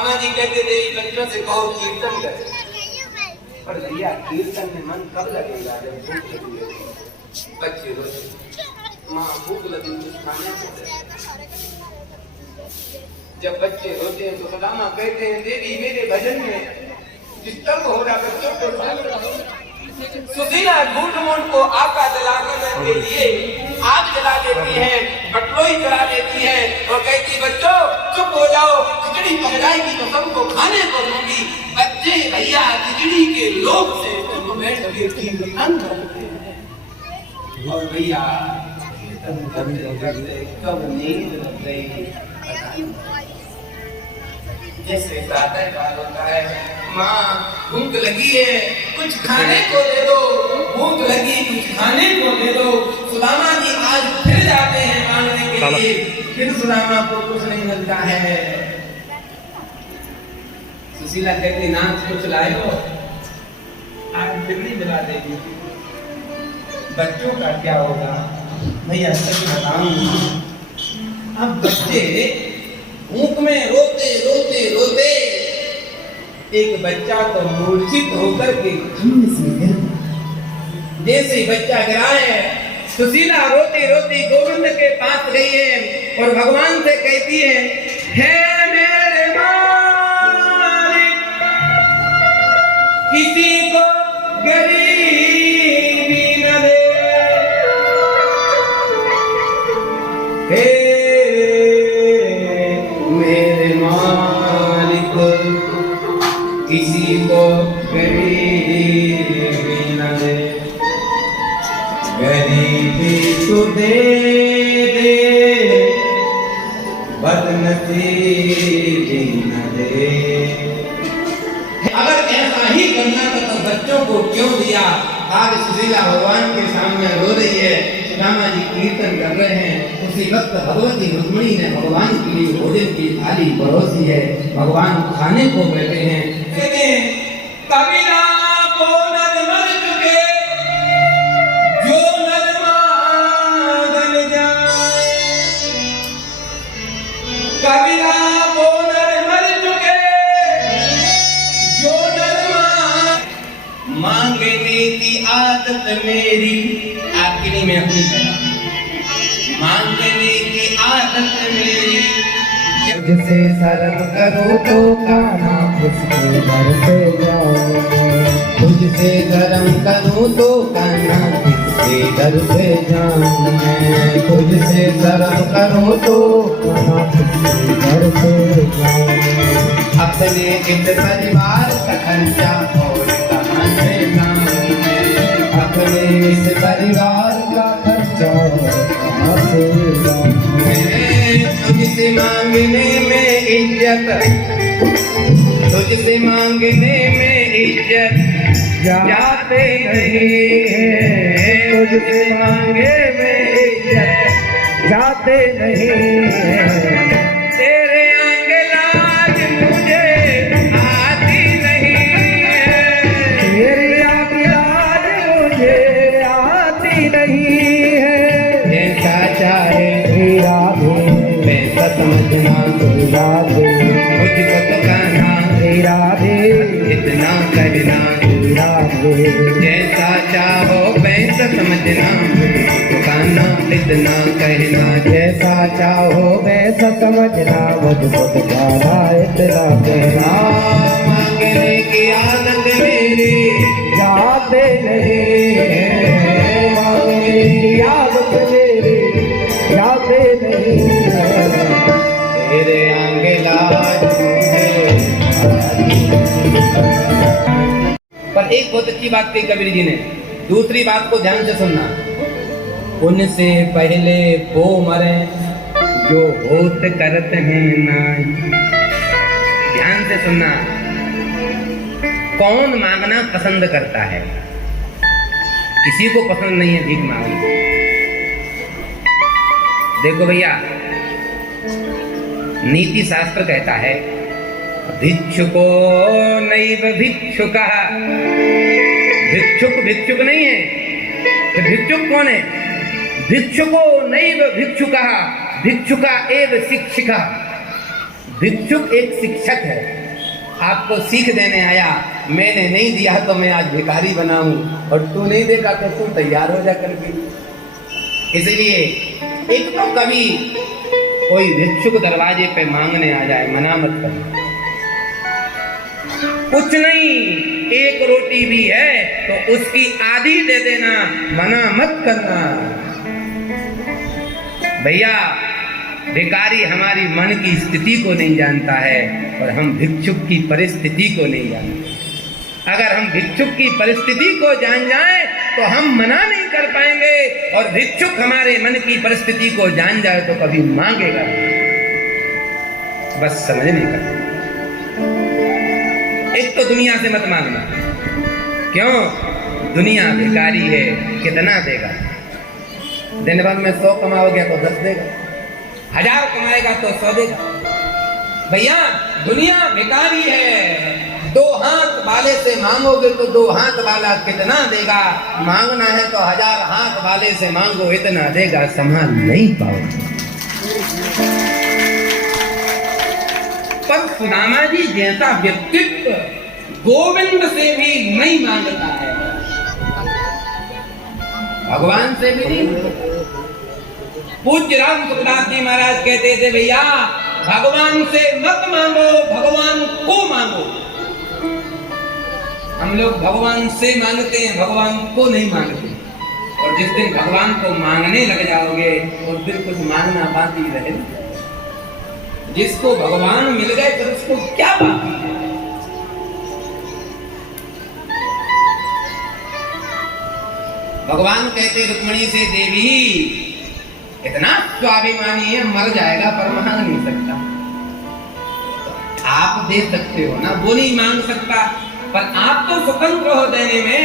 सुदामा जी कहते थे बच्चों से कहो कीर्तन करें, पर भैया कीर्तन में मन कब लगेगा जब भूख लगी है। बच्चे रोते, माँ भूख लगी कुछ खाने को दे। जब बच्चे रोते हैं तो सुदामा कहते हैं देवी मेरे भजन में डिस्टर्ब हो रहा बच्चों को। सुशीला झूठ मूठ को आका जलाने के लिए आग जला देती है, बटलोई जला देती है और कहती बच्चों चुप हो जाओ, खिचड़ी पक जाएगी तो सबको खाने को दूंगी। बच्चे भैया खिचड़ी के लोभ से बैठ के कीर्तन करते हैं और भैया कब नींद लग गई। जैसे प्रातः काल होता है, माँ भूख लगी है कुछ खाने को दे दो, भूख लगी कुछ खाने को दे दो। सुदामा जी आज फिर जाते हैं मांगने के लिए, फिर सुदामा को कुछ नहीं मिलता है। सुशीला कहती नाथ कुछ लाए हो, आज फिर नहीं मिला देगी। बच्चों का क्या होगा भैया सच बताऊं, अब बच्चे भूख में रोते रोते रोते एक बच्चा तो मूर्छित होकर के खम्भे से गिर। जैसे ही बच्चा गिरा है, सुशीला रोती रोती गोविंद के पास गई है और भगवान से कहती है हे मेरे मालिक, किसी को गरीबी न दे, हे किसी को गरीबी न दे, गरीबी तू दे दे, बदनसीबी न दे। अगर ऐसा ही करना था तो बच्चों को क्यों दिया। आज सुशीला भगवान के सामने रो रही है, सुदामा जी कीर्तन कर रहे हैं। उसी वक्त भगवती रुक्मिणी ने भगवान के लिए भोजन की थाली परोसी है, भगवान खाने को बैठे हैं। कबीरा को नर मर चुके, जो नर मादन जाए, कबीरा को नर मर चुके, जो नर मांगने की आदत मेरी, आपकी नहीं मैं अपनी करा, मांगने की आदत मेरी। तुझसे शर्म करो तो काना किसके घर से जाऊं, तुझसे शर्म करूं तो काना किसके घर से जाऊं, तुझसे शर्म करूं तो काना किसके घर से जाऊं। अपने इस परिवार का खर्चा और कहां से लाऊं, अपने इस परिवार का खर्चा कहां से लाऊं। तुझसे मांगने में इज्जत, तुझसे मांगने में इज्जत जाते नहीं है, तुझसे मांगे में इज्जत जाते नहीं है। तेरे आगे लाज मुझे आती नहीं है, तेरे आगे लाज मुझे आती नहीं है। जैसा चाहे राधे वैसा समझना राधे, मुझको तो कहना राधे, इतना करना राधे। जैसा चाहो वैसा समझना, मुझको कहना इतना कहना। जैसा चाहो वैसा समझना, मुझको तो कहना इतना कहना। मांगने की आदत मेरी जाते नहीं, मांगने की आदत मेरी जाते नहीं। तेरे आगे लाज पर एक बहुत अच्छी बात कही कबीर जी ने, दूसरी बात को ध्यान से सुनना। उनसे पहले वो मरे जो होत करते हैं ना। ध्यान से सुनना, कौन मांगना पसंद करता है? किसी को पसंद नहीं है भीख मांगना। देखो भैया, नीति शास्त्र कहता है भिक्षुको नैव भिक्षुका। भिक्षुक भिक्षुक नहीं है, तो भिक्षुक कौन है? भिक्षुको नैव भिक्षुका, भिक्षुका एव शिक्षिका। भिक्षुक एक शिक्षक है, आपको सीख देने आया, मैंने नहीं दिया तो मैं आज भिखारी बना हूं, और तू नहीं देगा तो तू तैयार हो जा करके। इसलिए एक तो कभी कोई भिक्षुक दरवाजे पे मांगने आ जाए, मना मत करना। कुछ नहीं, एक रोटी भी है तो उसकी आधी दे देना, मना मत करना। भैया, भिखारी हमारी मन की स्थिति को नहीं जानता है और हम भिक्षुक की परिस्थिति को नहीं जानते। अगर हम भिक्षुक की परिस्थिति को जान जाएं तो हम मना नहीं कर पाएंगे, और भिक्षुक हमारे मन की परिस्थिति को जान जाए तो कभी मांगेगा। बस समझने का। एक तो दुनिया से मत मांगना, क्यों? दुनिया भिखारी है, कितना देगा? दिन भर में 100 कमाओगे तो 10 देगा, 1000 कमाएगा तो 100 देगा। भैया, दुनिया भिखारी है। 2 हाथ वाले से मांगोगे तो 2 हाथ वाला कितना देगा? मांगना है तो 1000 हाथ वाले से मांगो, इतना देगा, संभाल नहीं पाओगे। पर सुदामा जी जैसा व्यक्तित्व गोविंद से भी नहीं मांगता है, भगवान से भी नहीं। पूज्य राम सुखदास जी महाराज कहते थे, भैया भगवान से मत मांगो, भगवान को मांगो। हम लोग भगवान से मांगते हैं, भगवान को नहीं मांगते। और जिस दिन भगवान को मांगने लग जाओगे उस दिन कुछ मांगना बाकी रहे। जिसको भगवान मिल गए तो उसको क्या बाकी है? भगवान कहते रुक्मिणी से, देवी इतना स्वाभिमानी है, मर जाएगा पर मांग नहीं सकता। आप दे सकते हो ना, वो नहीं मांग सकता, पर आप तो स्वतंत्र हो देने में।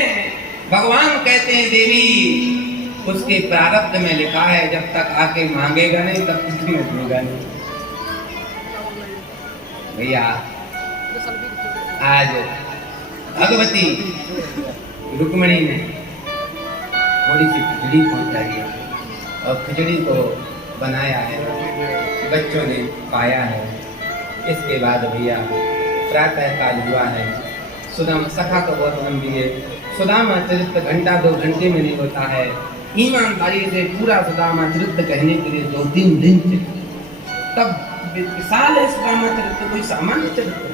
भगवान कहते हैं, देवी उसके प्रारब्ध में लिखा है, जब तक आके मांगेगा नहीं तब तक मैं दूंगा नहीं। भैया, आज भगवती रुक्मिणी ने थोड़ी सी खिचड़ी पहुंचाई है और खिचड़ी को बनाया है, बच्चों ने पाया है। इसके बाद भैया प्रातः काल हुआ है। सुदामा सखा का बहुत लंबी है। सुदामा चरित्र घंटा 2 घंटे में नहीं होता है। ईमानदारी से पूरा सुदामा चरित्र कहने के लिए 2-3 दिन चाहिए, तब विशाल है सुदामा चरित्र, कोई सामान्य चरित्र।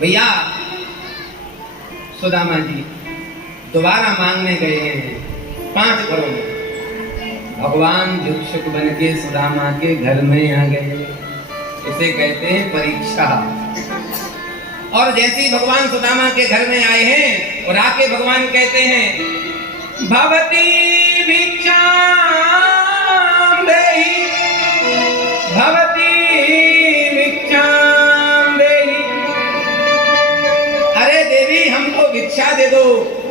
भैया, सुदामा जी दोबारा मांगने गए हैं 5 घरों में। भगवान भिक्षुक बन के सुदामा के घर में आ गए। इसे कहते हैं परीक्षा। और जैसे ही भगवान सुदामा के घर में आए हैं और आके भगवान कहते हैं, भवती भिक्षां देहि, भवती भिक्षां देहि। अरे देवी, हमको भिक्षा दे दो।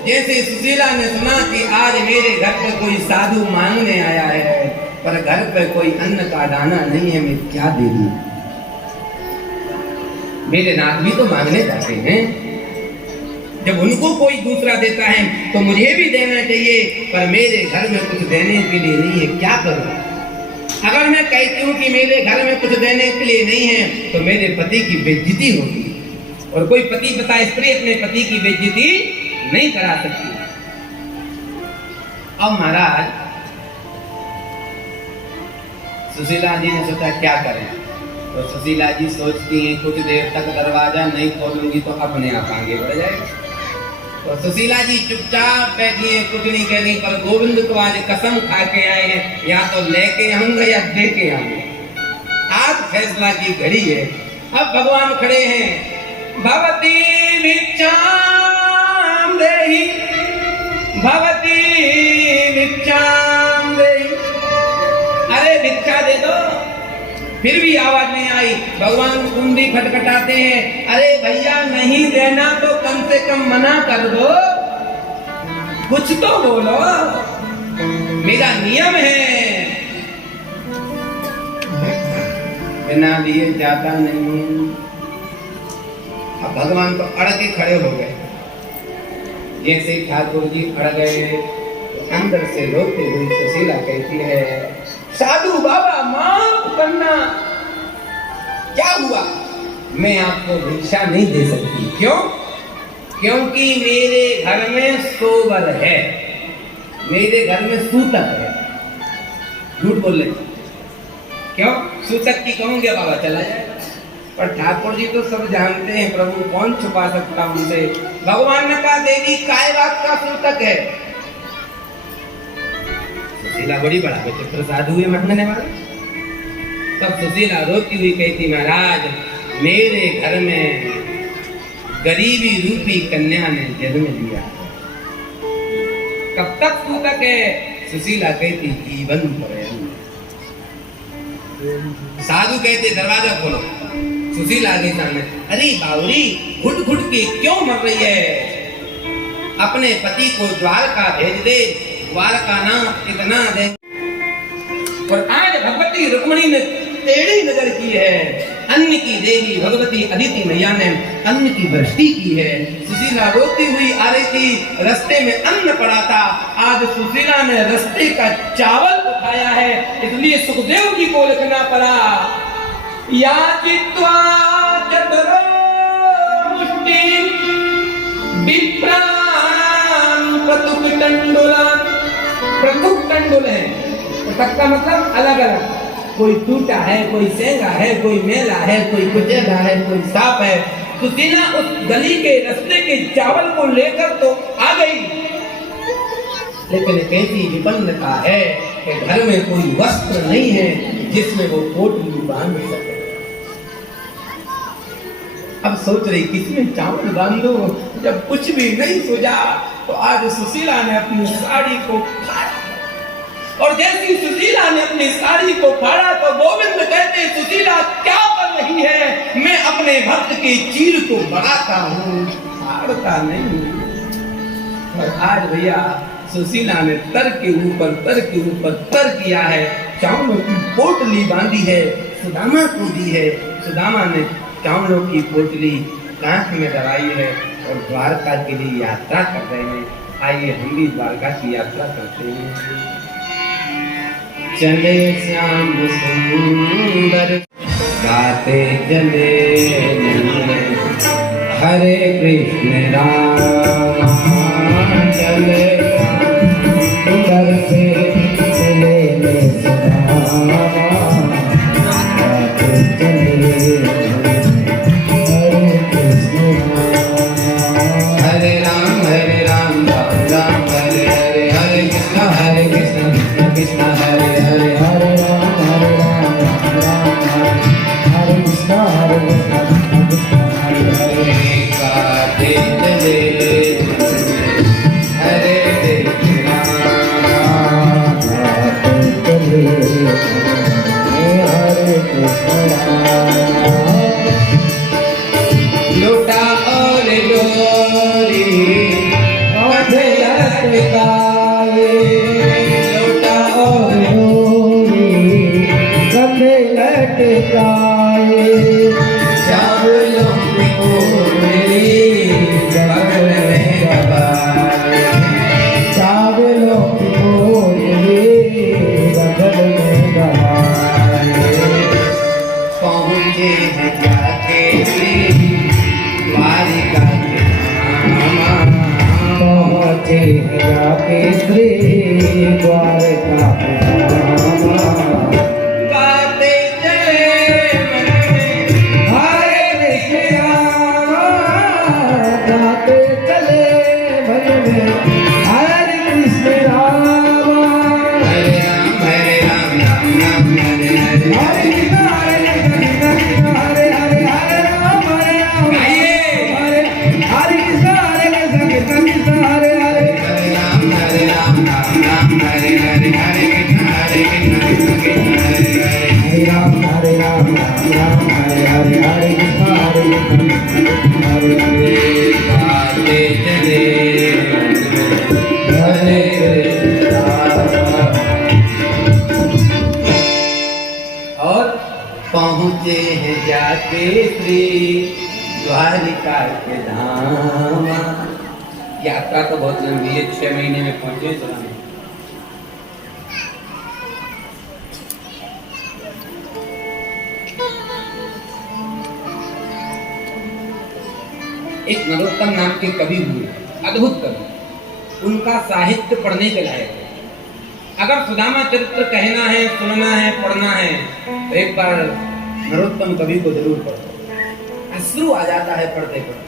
जैसे सुशीला ने सुना कि आज मेरे घर पे कोई साधु मांगने आया है, पर घर पे कोई अन्न का दाना नहीं है, मैं क्या दे दूं? मेरे नाथ भी तो मांगने जाते हैं, जब उनको कोई दूसरा देता है तो मुझे भी देना चाहिए, पर मेरे घर में कुछ देने के लिए नहीं है, क्या करूं? अगर मैं कहती हूँ कि मेरे घर में कुछ देने के लिए नहीं है तो मेरे पति की बेइज्जती होगी, और कोई पति पता स्त्री अपने पति की बेइज्जती नहीं करा सकती। अब महाराज सुशीला जी ने सोचा क्या करें, तो सुशीला जी सोचती हैं कुछ देर तक दरवाजा नहीं खोलूंगी तो अपने आप आगे बढ़ जाएगा। तो सुशीला जी चुपचाप बैठी हैं, कुछ नहीं कह रही, पर गोविंद को आज कसम खा के आए हैं, या तो लेके आऊंगा या दे के आऊंगा। आज फैसला की घड़ी है। अब भगवान खड़े हैं, भवती भिक्षां देहि, भवती भिक्षां देहि। अरे भिक्षा दे दो। फिर भी आवाज नहीं आई। भगवान कुंडी खटखटाते हैं, अरे भैया नहीं देना तो कम से कम मना कर दो, कुछ तो बोलो, मेरा नियम है, बिना लिए जाता नहीं। अब भगवान तो अड़ के खड़े हो गए। जैसे ठाकुर जी अड़ गए तो अंदर से रोते हुए सुशीला कहती है, साधु बाबा माफ करना, क्या हुआ? मैं आपको भिक्षा नहीं दे सकती। क्यों? क्योंकि मेरे घर में सोबर है, मेरे घर में सूतक है। झूठ बोल रहे। क्यों? सूतक की कहूंगे बाबा चला जाएगा, पर ठाकुर जी तो सब जानते हैं, प्रभु कौन छुपा सकता उनसे। भगवान ने कहा देवी काय बात का सूतक है। सुशीला बड़ी बड़ा बेटे प्रसाद हुए मांगने वाले। तब सुशीला रोती हुई कहती महाराज मेरे घर में गरीबी रूपी कन्या ने जन्म लिया। कब तक सूतक है? सुशीला कहती जीवन पर्यंत। साधु कहते दरवाजा खोलो। सुशीला के सामने, अरे बावरी घुट घुट के क्यों मर रही है? अपने पति को द्वारका भेज दे, द्वारका ना इतना दे। और आज भगवती रुक्मणी ने टेढ़ी नजर की है। अन्न की देवी भगवती अदिति मैया ने अन्न की वृष्टि की है। सुशीला रोती हुई आ रही थी, रास्ते में अन्न पड़ा था। आज सुशीला ने रास्ते का चावल उठाया है, इसलिए सुखदेव जी को लिखना पड़ा याचित्वा चतुरो मुष्टिं विप्रान् प्रतुक्तंडुलान्। प्रतुक्तंडुल है, प्रतुक का मतलब अलग अलग, कोई टूटा है, कोई सेंगा है, कोई मेला है, कोई कुचेला है, कोई सांप है। सुशीला उस गली के रास्ते के चावल को लेकर तो आ गई, लेकिन कैसी विपन्नता है कि घर में कोई वस्त्र नहीं है जिसमें वो पोटली बांध सके। अब सोच रही किसमें चावल बांधो, जब कुछ भी नहीं सूझा तो आज सुशीला ने अपनी साड़ी को फाड़ा। और जैसी सुशीला ने अपनी साड़ी को फाड़ा तो गोविंद कहते सुशीला क्या कर रही है? मैं अपने भक्त के चीर को बढ़ाता हूँ, फाड़ता नहीं। और आज भैया सुशीला ने तर के ऊपर तर किया है। चावलों की पोटली बांधी है, सुदामा को दी है। सुदामा ने चावलों की पोटली कांख में दबाई है और द्वारका के लिए यात्रा कर रहे हैं। आइए हम भी द्वारका की यात्रा करते हैं। चले श्याम सुंदर गाते चले हरे कृष्ण राम। चले सुंदर से चले गाते चले हरे कृष्ण हरे राम राम राम हरे हरे, हरे कृष्ण कृष्ण हरे हरे, हरे राम राम राम हरे कृष्ण कृष्ण हरे हरे। गाते चले हरे कृष्ण गाते चले हरे कृष्ण। लोटा और डोरी कांधे लटकाए, लोटा और डोरी कांधे लटकाए। चावलों की पोटली बगल में दबाए, चावलों की पोटली बगल में दबाए। पहुँचे हैं जाके द्वारिका के धाम, पहुँचे हैं जाके श्री द्वारका के धाम। गाते चले हरे कृष्ण राम, गाते चले मन में हरे कृष्ण राम। हरे राम राम राम हरे हरे, हरे कृष्ण हरे हरे, हरे राम राम हरे हरे कृष्ण कृष्ण हरे हरे, हरे राम राम राम हरे हरे, हरे कृष्ण कृष्ण हरे हरे, हरे राम राम राम हरे हरे, हरे कृष्ण कृष्ण हरे हरे। गाते चले हरे कृष्ण। और पहुँचे हैं जाके श्री द्वारिका के धाम। यात्रा तो बहुत लंबी है, 6 महीने में पहुंचे तो नहीं। एक नरोत्तम नाम के कवि हुए, अद्भुत कवि, उनका साहित्य पढ़ने के लायक है। अगर सुदामा चरित्र कहना है, सुनना है, पढ़ना है तो एक बार नरोत्तम कवि को जरूर पढ़ो, अश्रु आ जाता है पढ़ते पढ़ते।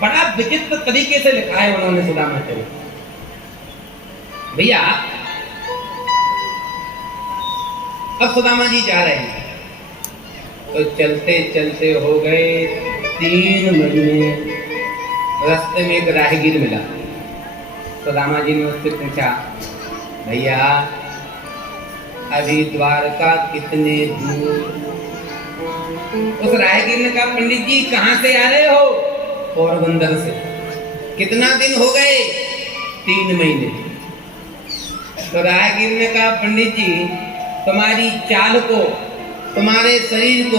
बड़ा विचित्र तरीके से लिखा है उन्होंने सुदामा चरित्र। भैया अब सुदामा जी जा रहे हैं तो चलते चलते हो गए 3 महीने। रास्ते में एक राहगीर मिला। सुदामा जी ने उससे पूछा, भैया अभी द्वारका कितने दूर? उस राहगीर ने कहा, पंडित जी कहाँ से आ रहे हो? पोरबंदर से। कितना दिन हो गए? 3 महीने। तो राहगीर ने कहा, पंडित जी तुम्हारी चाल को, तुम्हारे शरीर को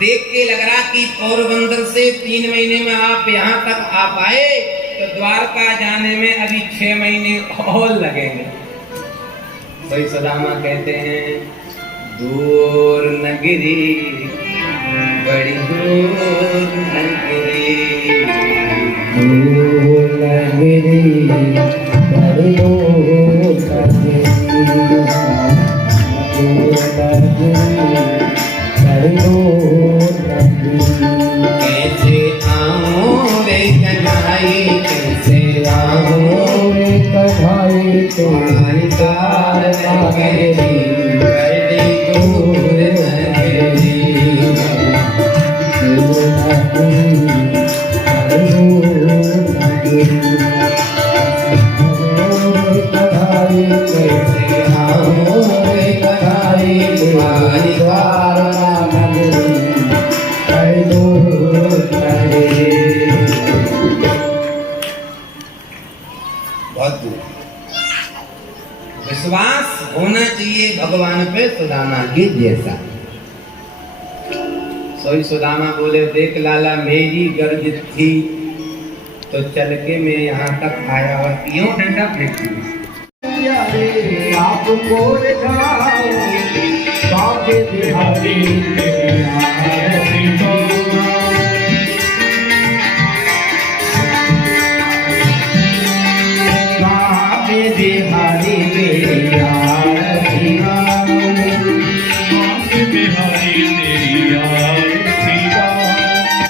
देख के लग रहा कि पोरबंदर से 3 महीने में आप यहाँ तक आ पाए, तो द्वारका जाने में अभी 6 महीने और लगेंगे। भाई सुदामा कहते हैं, दूर नगरी बड़ी दूर नगरी, दूर नगरी बड़ी दूर नगरी, दूर नगरी बड़ी दूर नगरी। कैसे आऊं रे कन्हाई, कैसे आऊं रे कन्हाई, तुम्हारी कार नगरी बड़ी दूर नगरी, दूर नगरी बड़ी दूर नगरी। कन्हाई कैसे आऊं रे कन्हाई, तुम्हारी कार नगरी बड़ी दूर नगरी। बहुत दूर। विश्वास होना चाहिए भगवान पे सुदामा के जैसा। सोई सुदामा बोले, देख लाला मेरी गर्ज थी तो चल के मैं यहाँ तक आया और यूं डंडा फेंक दिया। प्यारे आपको दिखाओ, बाके बिहारी